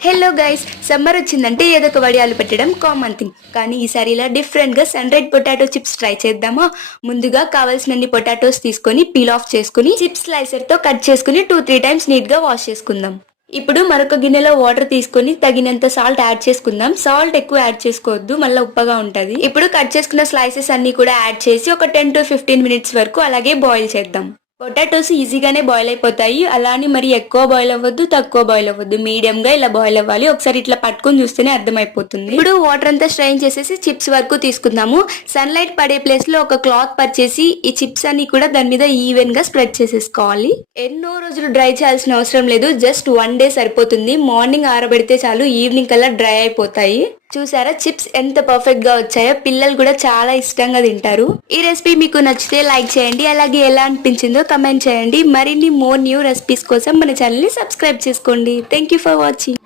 Hello guys, summer వచ్చిందంటే ఏదో ఒక వడియాలు పెట్టడం కామన్ థింగ్. కానీ ఈసారి ఇలా డిఫరెంట్ గా sun dried potato chips try చేద్దామా. ముందుగా కావాల్సినన్ని పొటాటోస్ తీసుకొని పీల్ ఆఫ్ చేసుకుని చిప్స్ స్లైసర్ తో కట్ చేసుకుని 2-3 టైమ్స్ నీట్ గా వాష్ చేసుకుందాం. ఇప్పుడు మరొక గిన్నెలో వాటర్ తీసుకొని తగినంత సాల్ట్ యాడ్ చేసుకుందాం. సాల్ట్ ఎక్కువ యాడ్ చేసుకోవద్దు, మళ్ళీ ఉప్పగా ఉంటది. ఇప్పుడు కట్ చేసుకున్న స్లైసెస్ అన్ని కూడా యాడ్ చేసి ఒక 10-15 మినిట్స్ వరకు అలాగే బాయిల్ చేద్దాం. పొటాటోస్ ఈజీగానే బాయిల్ అయిపోతాయి. అలానే మరి ఎక్కువ బాయిల్ అవ్వద్దు, తక్కువ బాయిల్ అవ్వద్దు, మీడియం గా ఇలా బాయిల్ అవ్వాలి. ఒకసారి ఇట్లా పట్టుకొని చూస్తేనే అర్థమైపోతుంది. ఇప్పుడు వాటర్ అంతా స్ట్రెయిన్ చేసేసి చిప్స్ వరకు తీసుకుందాము. సన్ లైట్ పడే ప్లేస్ లో ఒక క్లాత్ పరిచేసి ఈ చిప్స్ అన్ని కూడా దాని మీద ఈవెన్ గా స్ప్రెడ్ చేసేసుకోవాలి. ఎన్నో రోజులు డ్రై చేయాల్సిన అవసరం లేదు, జస్ట్ 1 డే సరిపోతుంది. మార్నింగ్ ఆరబెడితే చాలు, ఈవినింగ్ కల్లా డ్రై అయిపోతాయి. చూసారా చిప్స్ ఎంత పర్ఫెక్ట్ గా వచ్చాయో. పిల్లలు కూడా చాలా ఇష్టంగా తింటారు. ఈ రెసిపీ మీకు నచ్చితే లైక్ చేయండి, అలాగే ఎలా అనిపించిందో కమెంట్ చేయండి. మరిన్ని మోర్ న్యూ రెసిపీస్ కోసం మన ఛానల్ ని సబ్స్క్రైబ్ చేసుకోండి. Thank you for watching.